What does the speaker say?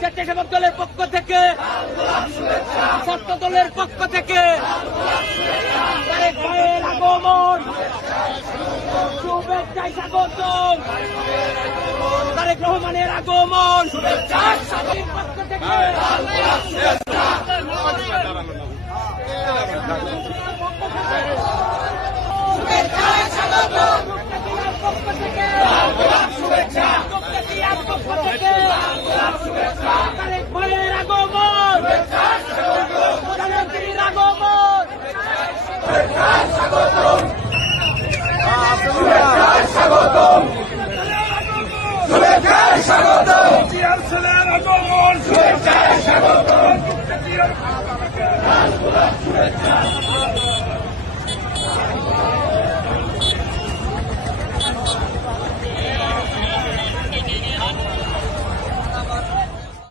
স্বেচ্ছাসেবক দলের পক্ষ থেকে, ছাত্র দলের পক্ষ থেকে তারেক ভাইয়ের আগমন, শুভেচ্ছায় স্বাগতম। তারেক রহমানের আগমন, পক্ষ থেকে তারেক ভাইয়ের আগমন, প্রধানমন্ত্রীর আগমন, শুভেচ্ছা